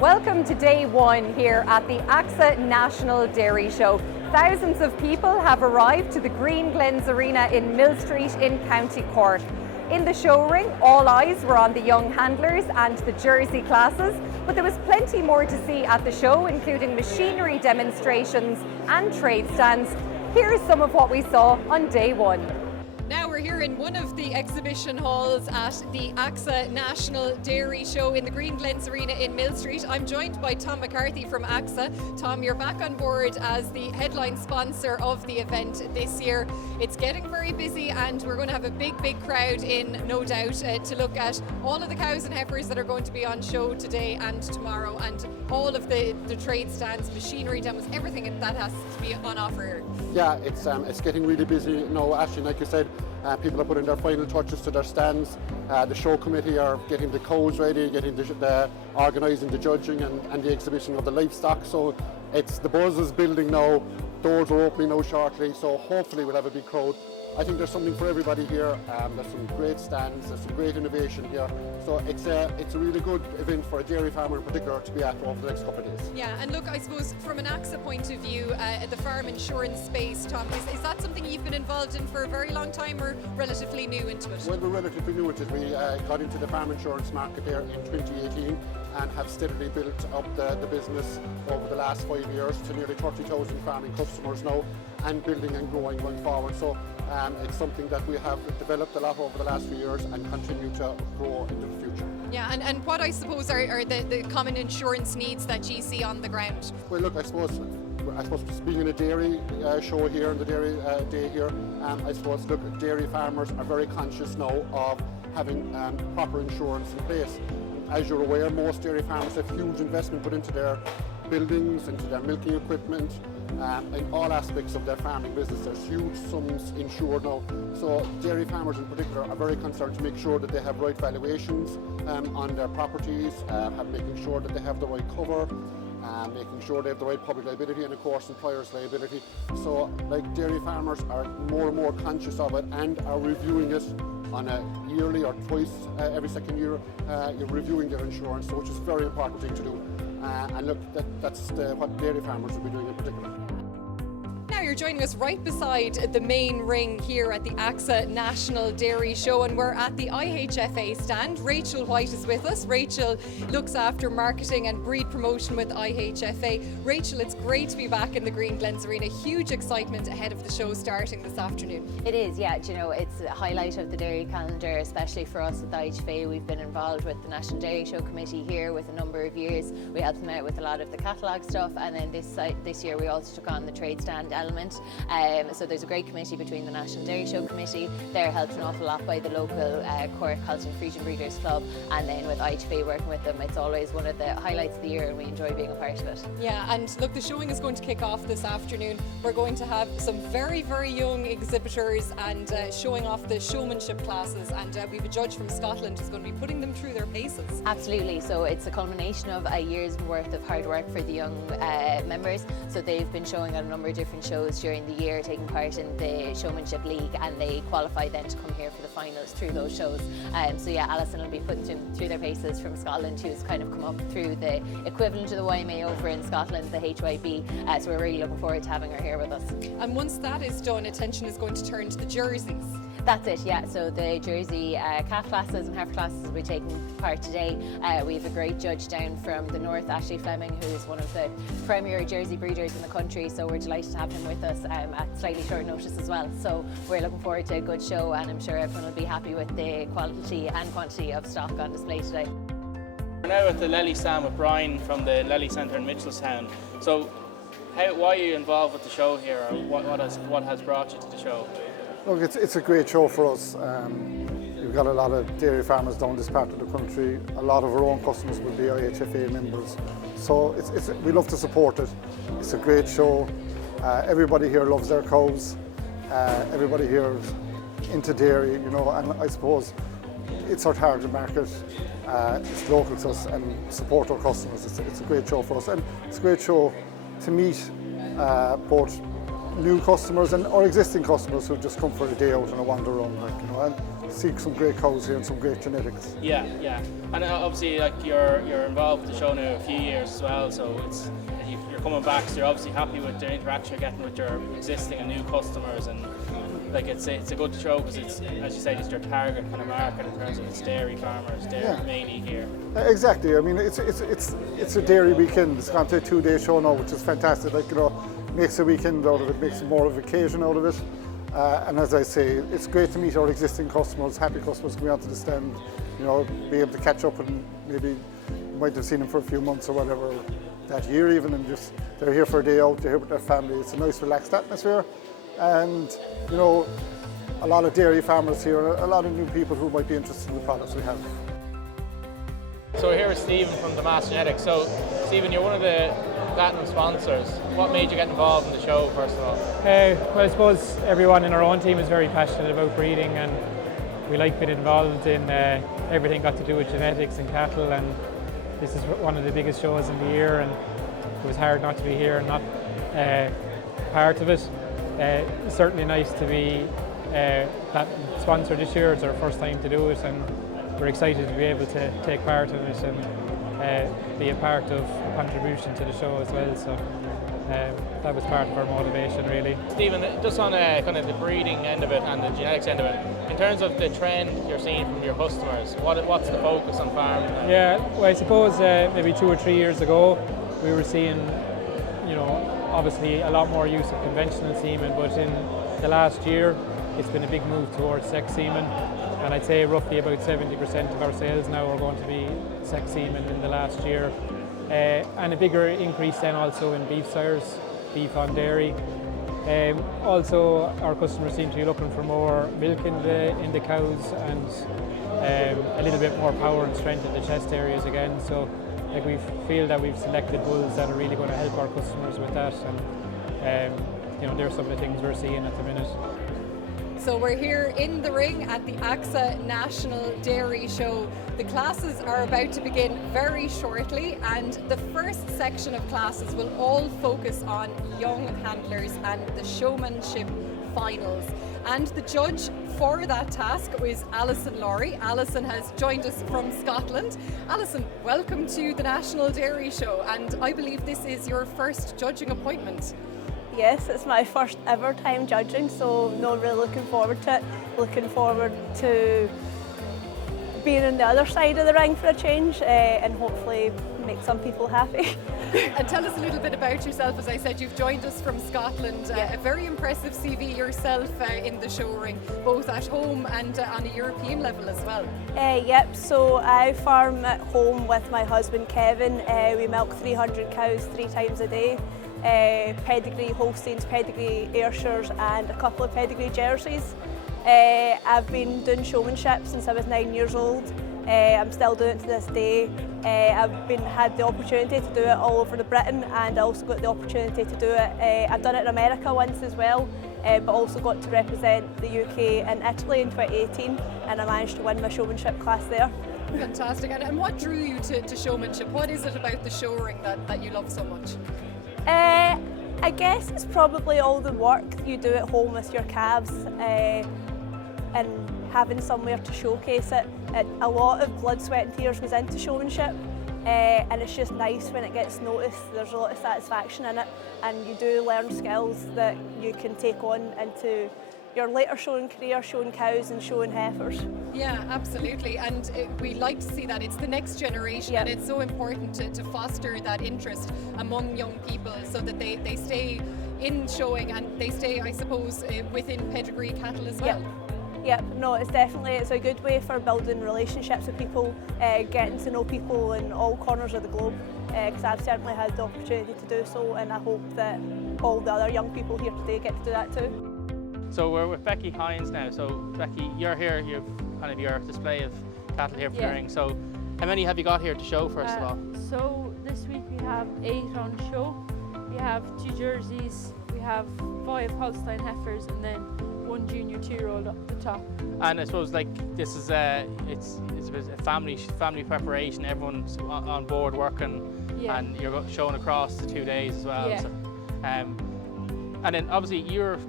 Welcome to day one here at the AXA National Dairy Show. Thousands of people have arrived to the Green Glens Arena in Mill Street in County Cork. In the show ring, all eyes were on the young handlers and the jersey classes, but there was plenty more to see at the show, including machinery demonstrations and trade stands. Here's some of what we saw on day one. Now we're here in one of the exhibition halls at the AXA National Dairy Show in the Green Glens Arena in Mill Street. I'm joined by Tom McCarthy from AXA. Tom, you're back on board as the headline sponsor of the event this year. It's getting very busy and we're going to have a big crowd in, no doubt, to look at all of the cows and heifers that are going to be on show today and tomorrow, and all of the trade stands, machinery demos, everything that has to be on offer here. Yeah, it's getting really busy now, Ashley. Like you said, people are putting their final touches to their stands. The show committee are getting the cows ready, getting the organising the judging and the exhibition of the livestock. So the buzz is building now. Doors are opening now shortly. So hopefully we'll have a big crowd. I think there's something for everybody here. There's some great stands, there's some great innovation here. So it's a really good event for a dairy farmer in particular to be at over the next couple of days. Yeah, and look, I suppose from an AXA point of view, the farm insurance space, Tom, is that something you've been involved in for a very long time or relatively new into it? Well, we're relatively new into it. We got into the farm insurance market there in 2018 and have steadily built up the business over the last 5 years to nearly 30,000 farming customers now, and building and growing going forward. So it's something that we have developed a lot over the last few years and continue to grow into the future. Yeah, and what I suppose are the common insurance needs that you see on the ground? Well, look, I suppose just being in a dairy show here, and the dairy day here, I suppose, look, dairy farmers are very conscious now of having proper insurance in place. As you're aware, most dairy farmers have huge investment put into their buildings, into their milking equipment, in all aspects of their farming business. There's huge sums insured now. So dairy farmers in particular are very concerned to make sure that they have right valuations on their properties, making sure that they have the right cover, making sure they have the right public liability and of course employers' liability. So like dairy farmers are more and more conscious of it and are reviewing it on a yearly or twice every second year. You're reviewing their insurance, which is a very important thing to do. And look, that's what dairy farmers will be doing in particular. Now you're joining us right beside the main ring here at the AXA National Dairy Show, and we're at the IHFA stand. Rachel White is with us. Rachel looks after marketing and breed promotion with IHFA. Rachel, it's great to be back in the Green Glens Arena. Huge excitement ahead of the show starting this afternoon. It is, yeah. Do you know, it's a highlight of the dairy calendar, especially for us at the IHFA. We've been involved with the National Dairy Show Committee here with a number of years. We helped them out with a lot of the catalogue stuff, and then this year we also took on the trade stand element. So there's a great committee between the National Dairy Show Committee. They're helped an awful lot by the local Cork Halton Frisian Breeders Club, and then with IHFA working with them, it's always one of the highlights of the year and we enjoy being a part of it. Yeah, and look, the showing is going to kick off this afternoon. We're going to have some very young exhibitors and showing off the showmanship classes, and we have a judge from Scotland who's going to be putting them through their paces. Absolutely, so it's a culmination of a year's worth of hard work for the young members. So they've been showing on a number of different shows during the year, taking part in the Showmanship League, and they qualify then to come here for the finals through those shows. So yeah, Alison will be putting them through their paces from Scotland, who's kind of come up through the equivalent of the YMA over in Scotland, the HYB. So we're really looking forward to having her here with us. And once that is done, attention is going to turn to the jerseys. That's it, yeah. So the jersey calf classes and heifer classes will be taking part today. We have a great judge down from the north, Ashley Fleming, who is one of the premier jersey breeders in the country. So we're delighted to have him with us at slightly short notice as well. So we're looking forward to a good show, and I'm sure everyone will be happy with the quality and quantity of stock on display today. We're now at the Lely stand with Brian from the Lely Centre in Mitchelstown. So why are you involved with the show here, or what has brought you to the show? Look, it's a great show for us. We've got a lot of dairy farmers down this part of the country. A lot of our own customers will be IHFA members. So we love to support it. It's a great show. Everybody here loves their cows. Everybody here is into dairy, you know, and I suppose it's our target market. It's local to us and support our customers. It's a great show for us, and it's a great show to meet both new customers and or existing customers who just come for a day out and a wander around, and seek some great cows here and some great genetics. Yeah, yeah, and obviously like you're involved with the show now a few years as well, so you're coming back, so you're obviously happy with the interaction you're getting with your existing and new customers, and like it's a good show because it's, as you said, it's your target kind of market in terms of its dairy farmers, mainly here. Exactly. I mean, it's a dairy weekend. It's gone to a 2-day show now, which is fantastic. Like, makes a weekend out of it, makes more of an occasion out of it. And as I say, it's great to meet our existing customers, happy customers coming onto the stand, be able to catch up, and maybe you might have seen them for a few months or whatever that year even, and just they're here for a day out, they're here with their family. It's a nice relaxed atmosphere, and a lot of dairy farmers here, a lot of new people who might be interested in the products we have. So we're here with Stephen from Damas Genetics. So Stephen, you're one of the platinum sponsors. What made you get involved in the show, first of all? Well, I suppose everyone in our own team is very passionate about breeding, and we like being involved in everything got to do with genetics and cattle, and this is one of the biggest shows in the year, and it was hard not to be here and not part of it. It's certainly nice to be platinum sponsor this year. It's our first time to do it, and we're excited to be able to take part in it and be a part of a contribution to the show as well. So that was part of our motivation, really. Stephen, just on kind of the breeding end of it and the genetics end of it, in terms of the trend you're seeing from your customers, what's the focus on farming now? Yeah, well, I suppose maybe 2 or 3 years ago we were seeing, obviously a lot more use of conventional semen, but in the last year it's been a big move towards sex semen, and I'd say roughly about 70% of our sales now are going to be sex semen in the last year, and a bigger increase then also in beef sires, beef on dairy. Also our customers seem to be looking for more milk in the cows, and a little bit more power and strength in the chest areas again. So like we feel that we've selected bulls that are really going to help our customers with that, and there's some of the things we're seeing at the minute. So we're here in the ring at the AXA National Dairy Show. The classes are about to begin very shortly, and the first section of classes will all focus on young handlers and the showmanship finals. And the judge for that task was Alison Laurie. Alison has joined us from Scotland. Alison, welcome to the National Dairy Show, and I believe this is your first judging appointment. Yes, it's my first ever time judging, so really looking forward to it. Looking forward to being on the other side of the ring for a change, and hopefully make some people happy. And tell us a little bit about yourself. As I said, you've joined us from Scotland. A very impressive CV yourself in the show ring, both at home and on a European level as well. Yep, so I farm at home with my husband Kevin. We milk 300 cows 3 times a day. Pedigree Holsteins, pedigree Ayrshires, and a couple of pedigree Jerseys. I've been doing showmanship since I was 9 years old. I'm still doing it to this day. I've had the opportunity to do it all over Britain, and I also got the opportunity to do it. I've done it in America once as well, but also got to represent the UK and Italy in 2018, and I managed to win my showmanship class there. Fantastic. And what drew you to showmanship? What is it about the show ring that you love so much? I guess it's probably all the work you do at home with your calves, and having somewhere to showcase it. A lot of blood, sweat and tears goes into showmanship, and it's just nice when it gets noticed. There's a lot of satisfaction in it, and you do learn skills that you can take on into your later showing career, showing cows and showing heifers. Yeah, absolutely, and we like to see that. It's the next generation, and it's so important to foster that interest among young people so that they stay in showing and they stay, I suppose, within pedigree cattle as well. Yep, no, it's a good way for building relationships with people, getting to know people in all corners of the globe, because I've certainly had the opportunity to do so, and I hope that all the other young people here today get to do that too. So we're with Becky Hines now. So Becky, you're here, you've kind of your display of cattle here for the ring. So how many have you got here to show first of all? So this week we have 8 on show. We have 2 jerseys, we have 5 Holstein heifers, and then 1 junior 2-year-old up the top. And I suppose like this is it's a family preparation. Everyone's on board working, and you're showing across the 2 days as well. Yeah. So, And then obviously you've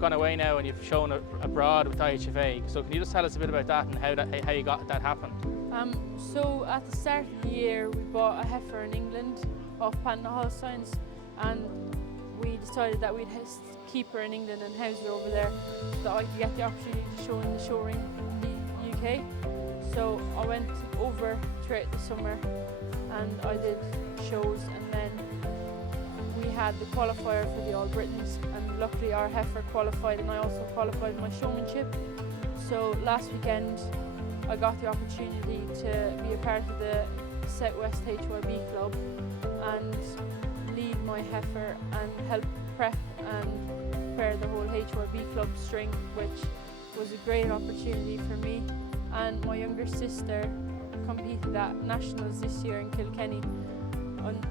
gone away now and you've shown abroad with IHFA. So can you just tell us a bit about that and how you got that happened? So at the start of the year, we bought a heifer in England off Pantna Holsteins, and we decided that we'd keep her in England and house her over there, so that I could get the opportunity to show in the show ring in the UK. So I went over throughout the summer and I did shows, and then we had the qualifier for the All Britons, and luckily our heifer qualified and I also qualified my showmanship. So last weekend I got the opportunity to be a part of the Southwest HYB club and lead my heifer and help prep and prepare the whole HYB club string, which was a great opportunity for me. And my younger sister competed at Nationals this year in Kilkenny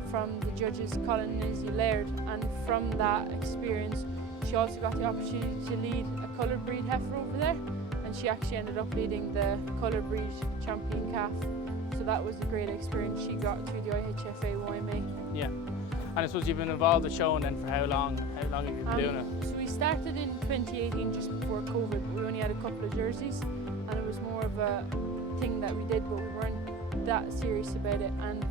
from the judges Colin and Lindsay Laird, and from that experience she also got the opportunity to lead a colour breed heifer over there, and she actually ended up leading the colour breed champion calf. So that was a great experience she got through the IHFA YMA. Yeah. And I suppose you've been involved with showing then for how long have you been doing it? So we started in 2018 just before COVID, but we only had a couple of jerseys and it was more of a thing that we did, but we weren't that serious about it. And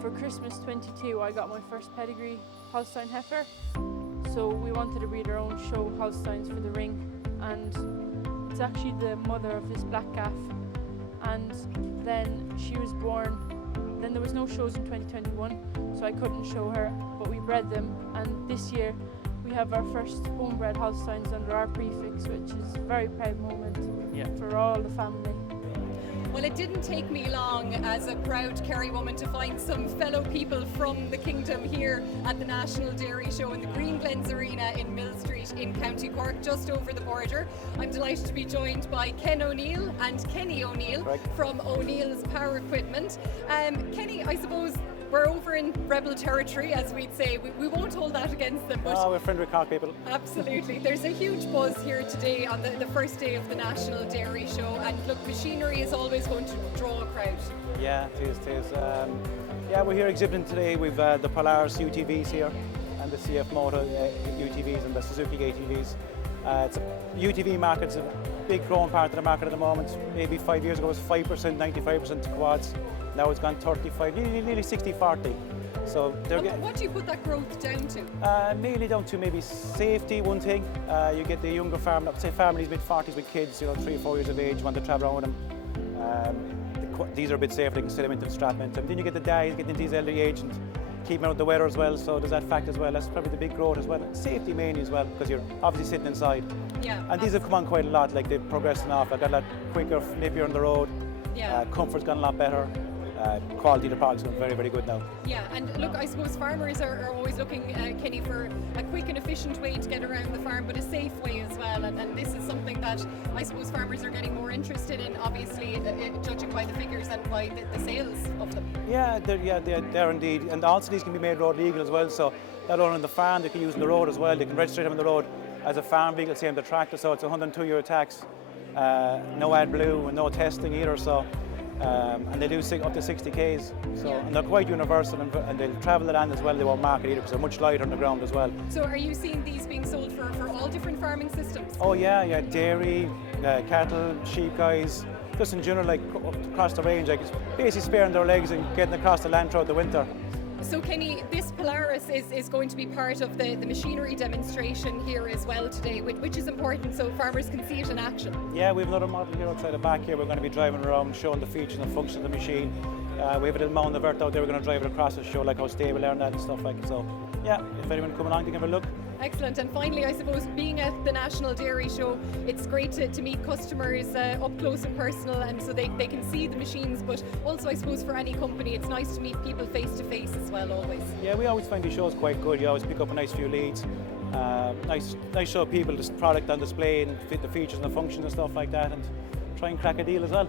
for Christmas 22 I got my first pedigree Holstein heifer, so we wanted to breed our own show Holsteins for the ring, and it's actually the mother of this black calf. And then she was born, then there was no shows in 2021, so I couldn't show her, but we bred them, and this year we have our first homebred Holsteins under our prefix, which is a very proud moment for all the family. Well, it didn't take me long as a proud Kerry woman to find some fellow people from the kingdom here at the National Dairy Show in the Green Glens Arena in Mill Street in County Cork, just over the border. I'm delighted to be joined by Ken O'Neill and Kenny O'Neill from O'Neill's Power Equipment. Kenny, I suppose we're over in rebel territory, as we'd say. We won't hold that against them. But we're friendly with Cork people. Absolutely. There's a huge buzz here today on the first day of the National Dairy Show, and look, machinery is always going to draw a crowd. Yeah, it is. We're here exhibiting today. We've the Polaris UTVs here, and the CF Moto UTVs and the Suzuki ATVs. It's a UTV market. It's a big growing part of the market at the moment. Maybe 5 years ago it was 5%, 95% to quads. Now it's gone 35, nearly 60-40. So what do you put that growth down to? Mainly down to maybe safety, one thing. You get the younger farm, say families mid-40s with kids, 3 or 4 years of age, want to travel around with them. These are a bit safer, they can sit them into them, strap them into them. Then you get the days, getting into these elderly age and keep them out of the weather as well, so there's that fact as well. That's probably the big growth as well. Safety mainly as well, because you're obviously sitting inside. Yeah. And these have come on quite a lot, like they're progressing off. They've got a lot quicker, nippier on the road. Yeah. Comfort's gone a lot better. Quality of the product's going very, very good now. Yeah, and look, I suppose farmers are always looking, Kenny, for a quick and efficient way to get around the farm, but a safe way as well. And this is something that I suppose farmers are getting more interested in, obviously, judging by the figures and by the sales of them. Yeah, they're indeed. And also these can be made road legal as well, so not only on the farm, they can use on the road as well. They can register them on the road as a farm vehicle, say on the tractor, so it's a €102 tax. No AdBlue and no testing either, so. And they do up to 60 Ks, so and they're quite universal, and they'll travel the land as well. They won't market either because they're much lighter on the ground as well. So are you seeing these being sold for all different farming systems? Oh yeah, dairy, cattle, sheep guys, just in general, like across the range, like it's basically sparing their legs and getting across the land throughout the winter. So Kenny, this Polaris is going to be part of the machinery demonstration here as well today, which is important so farmers can see it in action. Yeah, we have another model here outside the back here. We're going to be driving around showing the features and functions of the machine. We have a little mound vert out there, we're going to drive it across to show like how stable they are and that and stuff like that. So yeah, if anyone come along, they can have a look. Excellent. And finally, I suppose being at the National Dairy Show, it's great to meet customers up close and personal, and so they can see the machines, but also I suppose for any company it's nice to meet people face to face as well always. Yeah, we always find these shows quite good. You always pick up a nice few leads. Nice show people this product on display and fit the features and the functions and stuff like that, and try and crack a deal as well.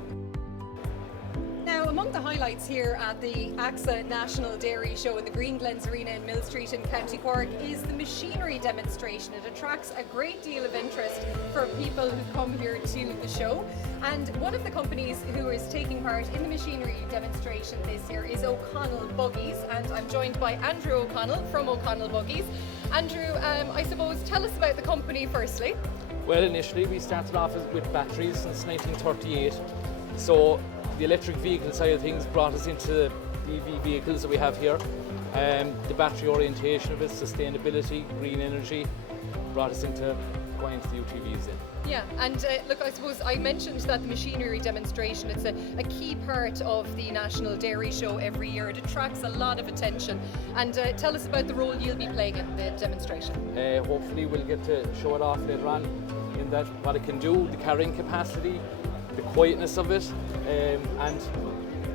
Now, among the highlights here at the AXA National Dairy Show in the Green Glens Arena in Mill Street in County Cork is the machinery demonstration. It attracts a great deal of interest for people who come here to the show. And one of the companies who is taking part in the machinery demonstration this year is O'Connell Buggies, and I'm joined by Andrew O'Connell from O'Connell Buggies. Andrew, I suppose tell us about the company firstly. Well, initially we started off with batteries since 1938. So the electric vehicle side of things brought us into the EV vehicles that we have here. The battery orientation of it, sustainability, green energy, brought us into going into the UTVs then. Yeah, and look, I suppose I mentioned that the machinery demonstration, it's a key part of the National Dairy Show every year. It attracts a lot of attention. And tell us about the role you'll be playing in the demonstration. Hopefully we'll get to show it off later on in that what it can do, the carrying capacity, the quietness of it, and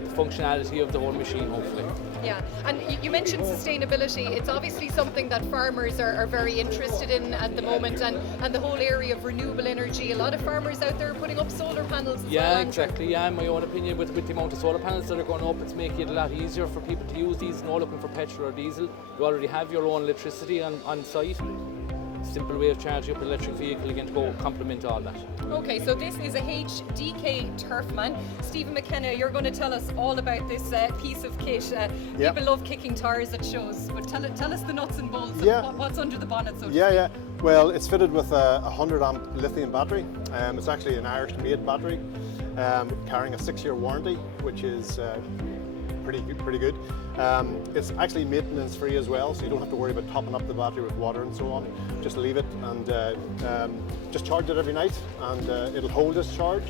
the functionality of the whole machine, hopefully. Yeah, and you mentioned sustainability. It's obviously something that farmers are very interested in at the moment, and the whole area of renewable energy. A lot of farmers out there are putting up solar panels as well. Yeah, exactly. Yeah, in my own opinion, with the amount of solar panels that are going up, it's making it a lot easier for people to use these, not looking for petrol or diesel. You already have your own electricity on site. Simple way of charging up an electric vehicle again to go complement all that. Okay, so this is a HDK Turfman. Stephen McKenna, you're going to tell us all about this piece of kit. People love kicking tires at shows, but tell us the nuts and bolts of what's under the bonnet. So yeah. Well, it's fitted with a 100 amp lithium battery. It's actually an Irish-made battery, carrying a 6-year warranty, which is pretty good. It's actually maintenance free as well, so you don't have to worry about topping up the battery with water and so on. Just leave it and just charge it every night, and it'll hold this charge,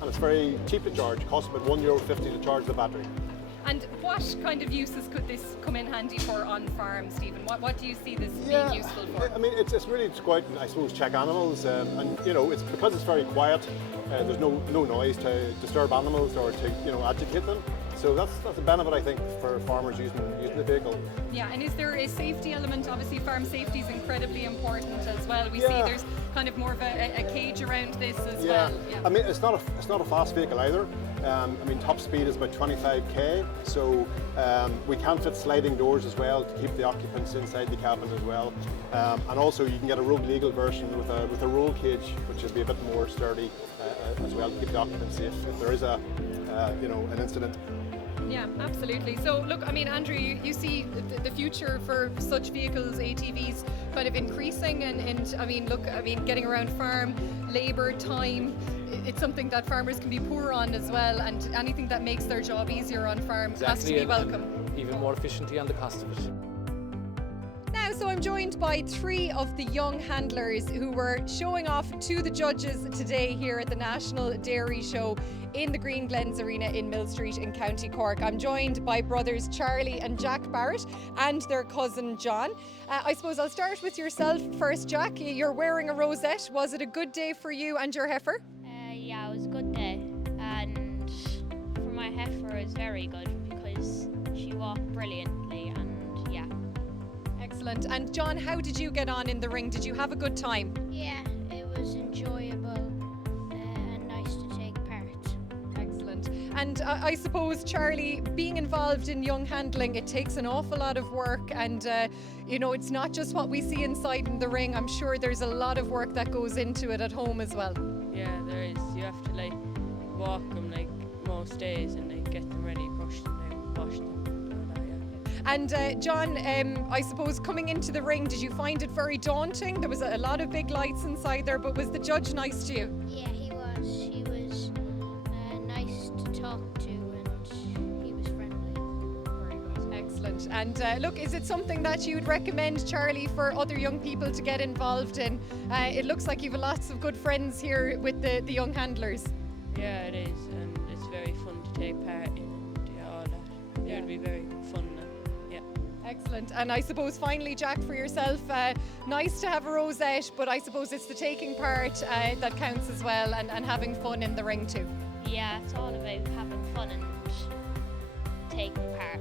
and it's very cheap to charge. It costs about €1.50 to charge the battery. And what kind of uses could this come in handy for on farm, Stephen? What do you see this being useful for? I mean, it's really to go out and, I suppose, check animals, and you know, it's because it's very quiet. There's no noise to disturb animals or to agitate them. So that's a benefit, I think, for farmers using the vehicle. Yeah, and is there a safety element? Obviously, farm safety is incredibly important as well. We see there's kind of more of a cage around this as well. Yeah. I mean, it's not a fast vehicle either. I mean, top speed is about 25k, so we can fit sliding doors as well to keep the occupants inside the cabin as well. And also, you can get a road legal version with a roll cage, which will be a bit more sturdy as well to keep the occupants safe if there is an incident. Yeah, absolutely. So look, I mean, Andrew, you see the future for such vehicles, ATVs, kind of increasing, and I mean, look, I mean, getting around farm, labour, time, it's something that farmers can be poor on as well, and anything that makes their job easier on farm has to be welcome. And even more efficiency on the cost of it. Now, so I'm joined by 3 of the young handlers who were showing off to the judges today here at the National Dairy Show in the Green Glens Arena in Mill Street in County Cork. I'm joined by brothers Charlie and Jack Barrett and their cousin John. I suppose I'll start with yourself first, Jack. You're wearing a rosette. Was it a good day for you and your heifer? Yeah, it was a good day, and for my heifer it was very good because she walked brilliantly, and yeah. Excellent. And John, how did you get on in the ring? Did you have a good time? Yeah, it was enjoyable and nice to take part. Excellent. And I suppose, Charlie, being involved in young handling, it takes an awful lot of work, and it's not just what we see inside in the ring. I'm sure there's a lot of work that goes into it at home as well. Yeah, there is. You have to walk them most days and get them ready, brush them down, wash them. And John, I suppose coming into the ring, did you find it very daunting? There was a lot of big lights inside there, but was the judge nice to you? Yeah, he was. He was nice to talk to, and he was friendly. Very good. Excellent. And look, is it something that you'd recommend, Charlie, for other young people to get involved in? It looks like you've lots of good friends here with the young handlers. Yeah, it is, and it's very fun to take part in, and all that. It would be very fun. Excellent. And I suppose finally, Jack, for yourself, nice to have a rosette, but I suppose it's the taking part that counts as well, and having fun in the ring too. Yeah, it's all about having fun and taking part.